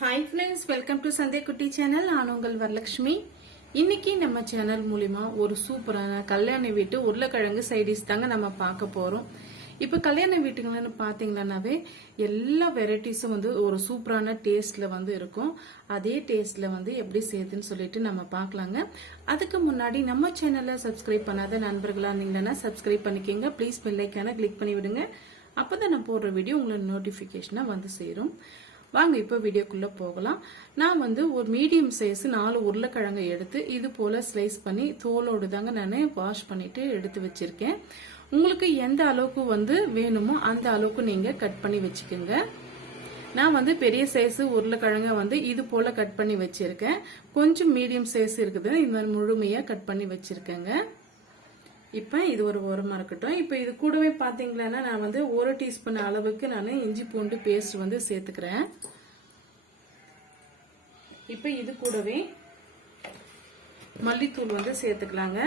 Hi friends welcome to சந்தே குட்டி channel நான் உங்கள் வரலட்சுமி இன்னைக்கு நம்ம சேனல் மூலிமா ஒரு சூப்பரான கல்யாண வீட்டு உருளைக்கிழங்கு சைடிஸ் தாங்க நம்ம பார்க்க போகிறோம் இப்போ கல்யாண வீட்டுங்கள்னு பார்த்தீங்கன்னாவே எல்லா வெரைட்டிஸும் வந்து ஒரு சூப்பரான டேஸ்ட்டில் வந்து இருக்கும். அதே டேஸ்ட்டில் வந்து எப்படி செய்யுதுன்னு சொல்லிட்டு நம்ம பார்க்கலாங்க. அதுக்கு முன்னாடி நம்ம சேனலை சப்ஸ்கிரைப் பண்ணாத நண்பர்களாக இருந்தீங்கன்னா சப்ஸ்கிரைப் பண்ணிக்கோங்க. ப்ளீஸ் பெல்லைக்கான கிளிக் பண்ணி விடுங்க அப்பதான் நான் போடுற வீடியோ உங்களுக்கு நோட்டிஃபிகேஷனாக வந்து சேரும். வாங்க இப்போ வீடியோக்குள்ள போகலாம். நான் வந்து ஒரு மீடியம் சைஸ் நாலு உருளைக்கிழங்கை எடுத்து இது போல ஸ்லைஸ் பண்ணி தோலோடு தாங்க நான் வாஷ் பண்ணிட்டு எடுத்து வச்சிருக்கேன். உங்களுக்கு எந்த அளவுக்கு வந்து வேணுமோ அந்த அளவுக்கு நீங்க கட் பண்ணி வச்சுக்கோங்க. நான் வந்து பெரிய சைஸ் உருளைக்கிழங்க வந்து இது போல கட் பண்ணி வச்சிருக்கேன். கொஞ்சம் மீடியம் சைஸ் இருக்குது இந்த மாதிரி முழுமையா கட் பண்ணி வச்சிருக்கேங்க. இப்போ இது ஒரு உரமாக இருக்கட்டும். இப்போ இது கூடவே பார்த்தீங்களன்னா நான் வந்து ஒரு டீஸ்பூன் அளவுக்கு நான் இஞ்சி பூண்டு பேஸ்ட் வந்து சேர்த்துக்கிறேன். இப்போ இது கூடவே மல்லித்தூள் வந்து சேர்த்துக்கலாங்க.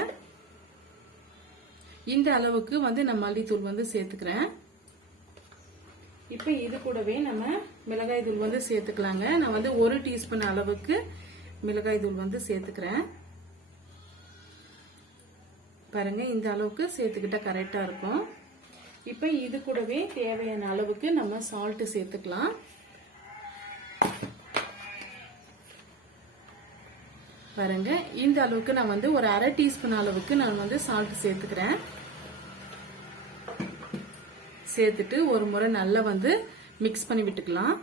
இந்த அளவுக்கு வந்து நான் மல்லித்தூள் வந்து சேர்த்துக்கிறேன். இப்போ இது கூடவே நம்ம மிளகாய் தூள் வந்து சேர்த்துக்கலாங்க. நான் வந்து ஒரு டீஸ்பூன் அளவுக்கு மிளகாய் தூள் வந்து சேர்த்துக்கிறேன். பாருங்க இந்த அளவுக்கு சேர்த்துக்கிட்டா கரெக்டாக இருக்கும். இப்போ இது கூடவே தேவையான அளவுக்கு நம்ம சால்ட்டு சேர்த்துக்கலாம். பாருங்க இந்த அளவுக்கு நான் வந்து ஒரு அரை டீஸ்பூன் அளவுக்கு நான் வந்து சால்ட் சேர்த்துக்கிறேன். சேர்த்துட்டு ஒரு முறை நல்லா வந்து மிக்ஸ் பண்ணி விட்டுக்கலாம்.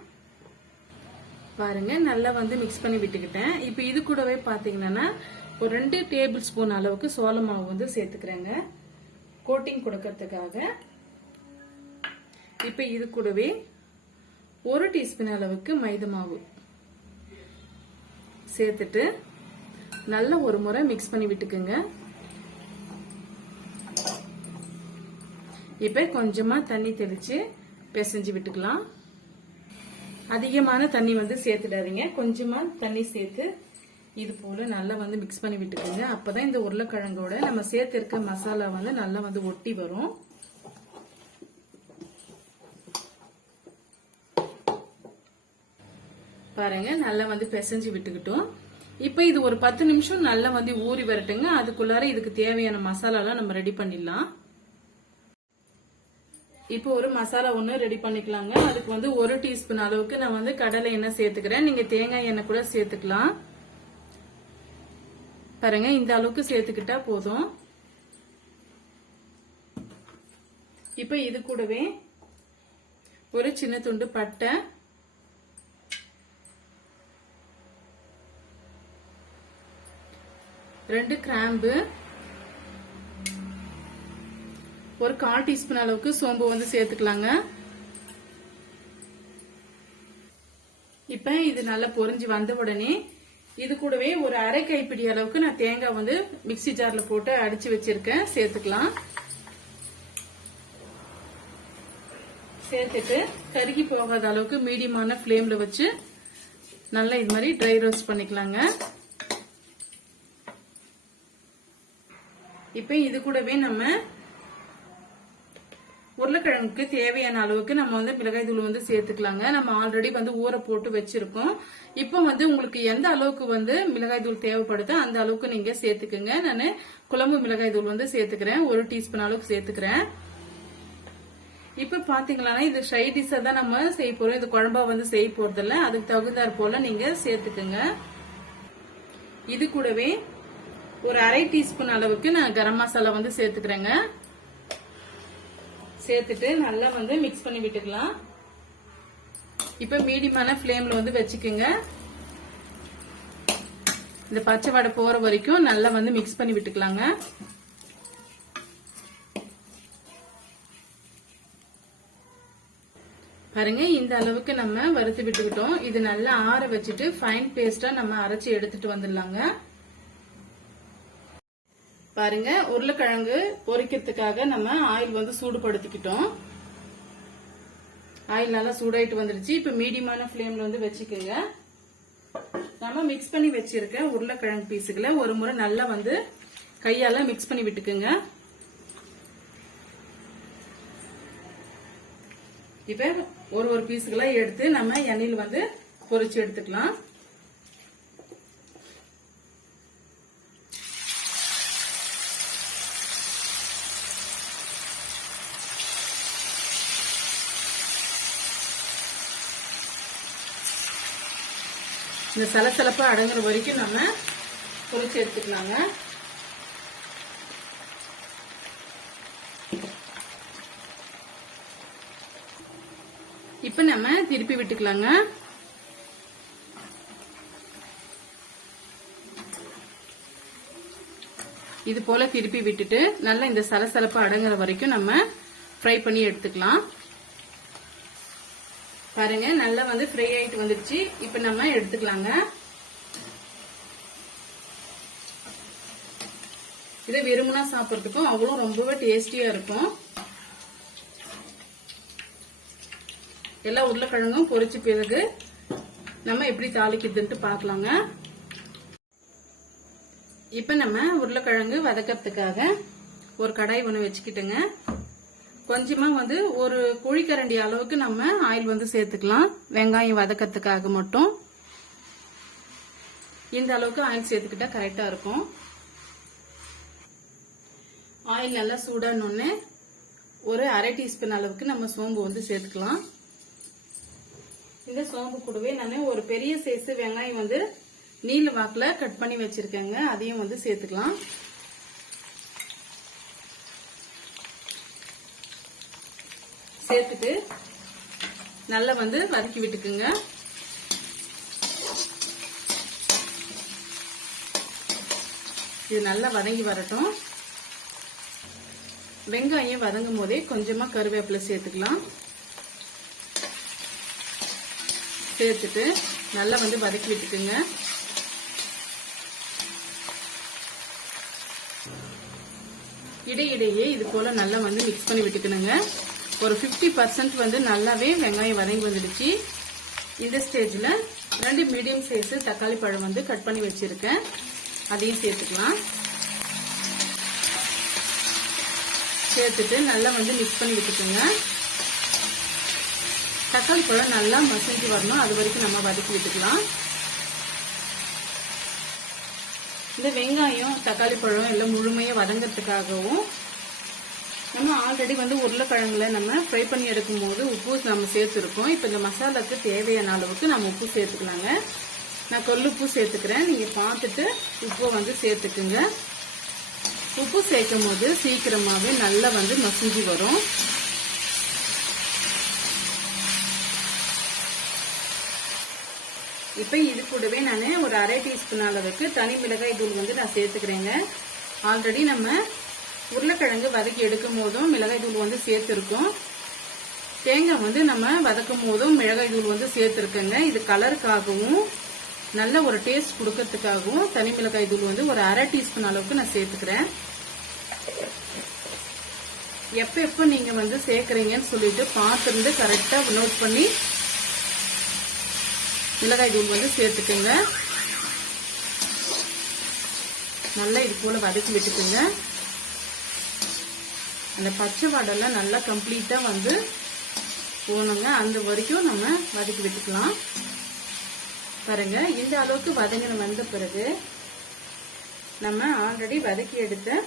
பாருங்க நல்லா வந்து மிக்ஸ் பண்ணி விட்டுக்கிட்டேன். இப்போ இது கூடவே பார்த்தீங்கன்னா ஒரு ரெண்டு டேபிள் ஸ்பூன் அளவுக்கு சோள மாவு வந்து சேர்த்துக்கிறேங்க. கோட்டிங் கொடுக்கறதுக்காக. இப்போ இது கூடவே ஒரு டீஸ்பூன் அளவுக்கு மைதா மாவு சேர்த்துட்டு நல்ல ஒரு முறை மிக்ஸ் பண்ணி விட்டுக்குங்க. இப்போ கொஞ்சமா தண்ணி தெளிச்சு பிசைஞ்சு விட்டுக்கலாம். அதிகமான தண்ணி வந்து சேர்த்துடாதீங்க. கொஞ்சமா தண்ணி சேர்த்து இது போல நல்லா வந்து மிக்ஸ் பண்ணி விட்டுக்கோங்க. அப்பதான் இந்த உருளைக்கிழங்கோட நம்ம சேர்த்துருக்க மசாலா வந்து நல்லா வந்து ஒட்டி வரும். பாருங்க நல்லா வந்து பிசைஞ்சு விட்டுக்கிட்டோம். இப்போ இது ஒரு பத்து நிமிஷம் நல்லா வந்து ஊறி வரட்டுங்க. அதுக்குள்ளார இதுக்கு தேவையான மசாலாலாம் நம்ம ரெடி பண்ணிடலாம். இப்போ ஒரு மசாலா ஒன்று ரெடி பண்ணிக்கலாங்க. அதுக்கு வந்து ஒரு டீஸ்பூன் அளவுக்கு நான் வந்து கடலை எண்ணெய் சேர்த்துக்கிறேன். நீங்க தேங்காய் எண்ணெய் கூட சேர்த்துக்கலாம். பாருங்க இந்த அளவுக்கு சேர்த்துக்கிட்டா போதும். இப்போ இது கூடவே ஒரு சின்ன துண்டு பட்டை. ரெண்டு கிராம்பு. ஒரு கால் டீஸ்பூன் அளவுக்கு சோம்பு வந்து சேர்த்துக்கலாங்க. இப்ப இது நல்லா பொரிஞ்சு வந்த உடனே இது கூடவே ஒரு அரை கைப்பிடி அளவுக்கு நான் தேங்காய் வந்து மிக்சி ஜார்ல போட்டு அடிச்சு வச்சிருக்கேன். சேர்த்துக்கலாம். சேர்த்துட்டு கருகி போகாத அளவுக்கு மீடியமான ஃப்ளேம்ல வச்சு நல்லா இது மாதிரி ட்ரை ரோஸ்ட் பண்ணிக்கலாங்க. இப்போ இது கூடவே நம்ம உருளைக்கிழங்குக்கு தேவையான அளவுக்கு நம்ம வந்து மிளகாய் தூள் வந்து சேர்த்துக்கலாங்க. நம்ம ஆல்ரெடி வந்து ஊற போட்டு வச்சிருக்கோம். இப்போ வந்து உங்களுக்கு எந்த அளவுக்கு வந்து மிளகாய் தூள் தேவைப்படுதோ அந்த அளவுக்கு நீங்க சேர்த்துக்குங்க. நான் குழம்பு மிளகாய் தூள் வந்து சேர்த்துக்கிறேன். ஒரு டீஸ்பூன் அளவுக்கு சேர்த்துக்கிறேன். இப்ப பாத்தீங்களா இது ஷை டிஷ்ஷா தான் நம்ம செய்ய போறோம். இது குழம்பா வந்து செய்ய போறதில்ல. அதுக்கு தகுந்தாற் போல நீங்க சேர்த்துக்குங்க. இது கூடவே ஒரு அரை டீஸ்பூன் அளவுக்கு நான் கரம் மசாலா வந்து சேர்த்துக்கிறேங்க. சேர்த்துட்டு நல்லா வந்து மிக்ஸ் பண்ணி விட்டுக்கலாம். இப்ப மீடியமான ஃப்ளேமில் வந்து வச்சுக்கோங்க. இந்த பச்சை வடை போற வரைக்கும் நல்லா வந்து மிக்ஸ் பண்ணி விட்டுக்கலாங்க. பாருங்க இந்த அளவுக்கு நம்ம வறுத்து விட்டுக்கிட்டோம். இது நல்லா ஆற வச்சுட்டு ஃபைன் பேஸ்டா நம்ம அரைச்சி எடுத்துட்டு வந்துடலாங்க. பாருங்க உருளைக்கிழங்கு பொரிக்கிறதுக்காக நம்ம ஆயில் வந்து சூடுபடுத்திக்கிட்டோம். ஆயில் நல்லா சூடாயிட்டு வந்துருச்சு இப்ப மீடியமான ஃப்ளேமில் வந்து வச்சுக்கோங்க. நம்ம மிக்ஸ் பண்ணி வச்சிருக்க உருளைக்கிழங்கு பீஸுகளை ஒரு முறை நல்லா வந்து கையால மிக்ஸ் பண்ணி விட்டுக்குங்க. இப்ப ஒரு ஒரு பீஸுகளா எடுத்து நம்ம எண்ணெயில் வந்து பொறிச்சு எடுத்துக்கலாம். இந்த சலசலப்பு அடங்குற வரைக்கும் நம்ம பொறிச்சு எடுத்துக்கலாங்க. இப்ப நம்ம திருப்பி விட்டுக்கலாங்க. இது போல திருப்பி விட்டுட்டு நல்லா இந்த சலசலப்பு அடங்குற வரைக்கும் நம்ம ஃப்ரை பண்ணி எடுத்துக்கலாம். பாருங்க நல்லா வந்து ஃப்ரை ஆயிட்டு வந்துருச்சு. இப்ப நம்ம எடுத்துக்கலாங்க. இதை வெறுமனா சாப்பிட்றதுக்கும் அவ்வளோ ரொம்பவே டேஸ்டியா இருக்கும். எல்லா உருளைக்கிழங்கும் பொரிச்ச பிறகு நம்ம எப்படி தாளிக்கிறதுன்ட்டு பார்க்கலாங்க. இப்ப நம்ம உருளைக்கிழங்கு வதக்கிறதுக்காக ஒரு கடாய் ஒன்று வச்சுக்கிட்டுங்க. கொஞ்சமா வந்து ஒரு குழிக்கரண்டி அளவுக்கு நம்ம ஆயில் வந்து சேர்த்துக்கலாம். வெங்காயம் வதக்கிறதுக்காக மட்டும். இந்த அளவுக்கு ஆயில் சேர்த்துக்கிட்டா கரெக்டா இருக்கும். ஆயில் நல்லா சூடானோடனே ஒரு அரை டீஸ்பூன் அளவுக்கு நம்ம சோம்பு வந்து சேர்த்துக்கலாம். இந்த சோம்பு கூடவே நான் ஒரு பெரிய சைஸ் வெங்காயம் வந்து நீல வாக்கில் கட் பண்ணி வச்சிருக்கேங்க. அதையும் வந்து சேர்த்துக்கலாம். சேர்த்துட்டு நல்லா வந்து வதக்கி விட்டுக்குங்க. இது நல்லா வதங்கி வரட்டும். வெங்காயம் வதங்கும் போதே கொஞ்சமா கருவேப்பிலை சேர்த்துக்கலாம். சேர்த்துட்டு நல்லா வந்து வதக்கி விட்டுக்குங்க. இடையிடையே இது போல நல்லா வந்து மிக்ஸ் பண்ணி விட்டுக்கணுங்க. ஒரு ஃபிஃப்டி பர்சன்ட் வந்து நல்லாவே வெங்காயம் வதங்கி வந்துடுச்சு. இந்த ஸ்டேஜில் ரெண்டு மீடியம் சைஸு தக்காளி பழம் வந்து கட் பண்ணி வச்சுருக்கேன். அதையும் சேர்த்துக்கலாம். சேர்த்துட்டு நல்லா வந்து மிக்ஸ் பண்ணி விட்டுக்கோங்க. தக்காளி பழம் நல்லா மசிஞ்சு வரணும். அது வரைக்கும் நம்ம வதக்கி விட்டுக்கலாம். இந்த வெங்காயம் தக்காளி பழம் எல்லாம் முழுமையாக வதங்கிறதுக்காகவும் நம்ம ஆல்ரெடி வந்து உருளைக்கிழங்குல நம்ம ஃப்ரை பண்ணி எடுக்கும் போது உப்பு நம்ம சேர்த்துருக்கோம். இப்போ இந்த மசாலாக்கு தேவையான அளவுக்கு நம்ம உப்பு சேர்த்துக்கலாங்க. நான் கொல்லுப்பு சேர்த்துக்கிறேன். நீங்கள் பார்த்துட்டு உப்பை வந்து சேர்த்துக்குங்க. உப்பு சேர்க்கும் போது சீக்கிரமாகவே நல்லா வந்து மசிஞ்சு வரும். இப்போ இது கூடவே நான் ஒரு அரை டீஸ்பூன் அளவுக்கு தனி மிளகாய் தூள் வந்து நான் சேர்த்துக்கிறேங்க. ஆல்ரெடி நம்ம உருளைக்கிழங்கு வதக்கி எடுக்கும் போதும் மிளகாய் தூள் வந்து சேர்த்துருக்கோம். தேங்காய் வந்து நம்ம வதக்கும் போதும் மிளகாய் தூள் வந்து சேர்த்துருக்கேங்க. இது கலருக்காகவும் நல்ல ஒரு டேஸ்ட் கொடுக்கறதுக்காகவும் தனி மிளகாய் தூள் வந்து ஒரு அரை டீஸ்பூன் அளவுக்கு நான் சேர்த்துக்கிறேன். எப்ப எப்ப நீங்க வந்து சேர்க்கறீங்கன்னு சொல்லிட்டு பார்த்துருந்து கரெக்டா நோட் பண்ணி மிளகாய் தூள் வந்து சேர்த்துக்குங்க. நல்லா இது போல வதக்கி விட்டுக்குங்க. அந்த பச்சை வாடெல்லாம் நல்லா கம்ப்ளீட்டா வந்து போகணுங்க அந்த வரைக்கும் நம்ம வதக்கி விட்டுக்கலாம். பாருங்க இந்த அளவுக்கு வதங்கின வந்த பிறகு நம்ம ஆல்ரெடி வதக்கி எடுத்த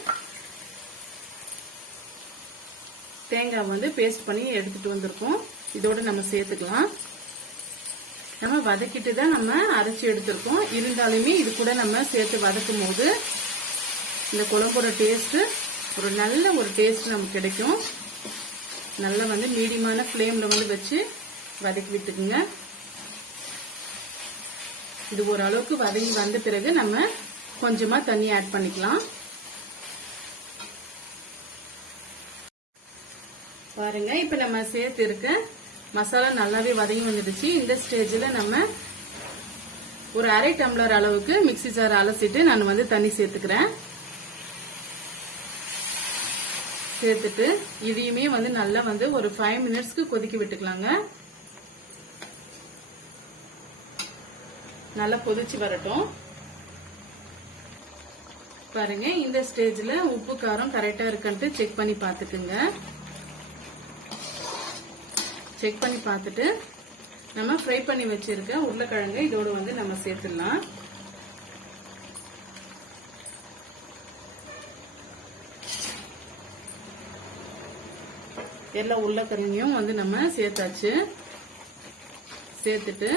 தேங்காய் வந்து பேஸ்ட் பண்ணி எடுத்துட்டு வந்திருக்கோம். இதோட நம்ம சேர்த்துக்கலாம். நம்ம வதக்கிட்டு தான் நம்ம அரைச்சி எடுத்திருக்கோம். இருந்தாலுமே இது கூட நம்ம சேர்த்து வதக்கும் போது இந்த குழம்போட டேஸ்ட்டு ஒரு நல்ல ஒரு டேஸ்ட் நமக்கு கிடைக்கும். நல்லா வந்து மீடியமான ஃப்ளேம்ல வந்து வச்சு வதக்கி விட்டுக்குங்க. இது ஓரளவுக்கு வதங்கி வந்த பிறகு நம்ம கொஞ்சமா தண்ணி ஆட் பண்ணிக்கலாம். பாருங்க இப்ப நம்ம சேர்த்து இருக்க மசாலா நல்லாவே வதங்கி வந்துடுச்சு. இந்த ஸ்டேஜில் நம்ம ஒரு அரை டம்ளர் அளவுக்கு மிக்சி ஜார் அலசிட்டு நான் வந்து தண்ணி சேர்த்துக்கிறேன். சேர்த்துட்டு இதையுமே வந்து நல்லா வந்து ஒரு ஃபைவ் மினிட்ஸ்க்கு கொதிக்க விட்டுக்கலாங்க. நல்லா கொதிச்சு வரட்டும். பாருங்க இந்த ஸ்டேஜ்ல உப்பு காரம் கரெக்டா இருக்கான்ட்டு செக் பண்ணி பார்த்துக்குங்க. செக் பண்ணி பார்த்துட்டு நம்ம ஃப்ரை பண்ணி வச்சிருக்க உருளைக்கிழங்கு இதோட வந்து நம்ம சேர்த்துடலாம். எல்லா உருளைக்கிழங்கையும் வந்து நம்ம சேர்த்தாச்சு. சேர்த்துட்டு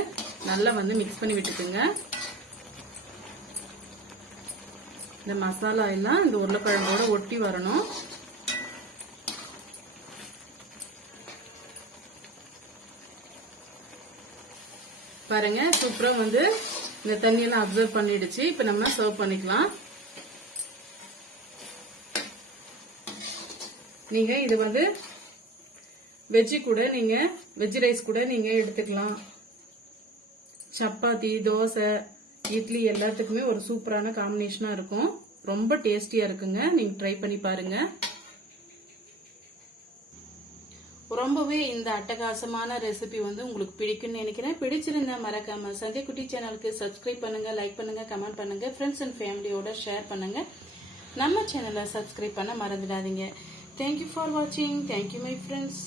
நல்லா வந்து மிக்ஸ் பண்ணி விட்டுக்குங்க. இந்த மசாலா எல்லாம் இந்த உருளைக்கிழங்கோட ஒட்டி வரணும். பாருங்க சூப்பரா வந்து இந்த தண்ணியெல்லாம் அப்சர்வ் பண்ணிடுச்சு. இப்ப நம்ம சர்வ் பண்ணிக்கலாம். நீங்க இது வந்து வெஜ்ஜி கூட நீங்க வெஜ் ரைஸ் கூட நீங்க எடுத்துக்கலாம். சப்பாத்தி தோசை இட்லி எல்லாத்துக்குமே ஒரு சூப்பரான காம்பினேஷனா இருக்கும். ரொம்ப டேஸ்டியா இருக்குங்க. நீங்க ட்ரை பண்ணி பாருங்க. ரொம்பவே இந்த அட்டகாசமான ரெசிபி வந்து உங்களுக்கு பிடிக்கும்னு நினைக்கிறேன். பிடிச்சிருந்தா மறக்காம சந்திய குட்டி சேனலுக்கு சப்ஸ்கிரைப் பண்ணுங்க லைக் பண்ணுங்க கமெண்ட் பண்ணுங்க ஃப்ரெண்ட்ஸ் அண்ட் ஃபேமிலியோட ஷேர் பண்ணுங்க. நம்ம சேனலை சப்ஸ்கிரைப் பண்ண மறந்துடாதீங்க. தேங்க்யூ ஃபார் வாட்சிங் தேங்க்யூ மை ஃப்ரெண்ட்ஸ்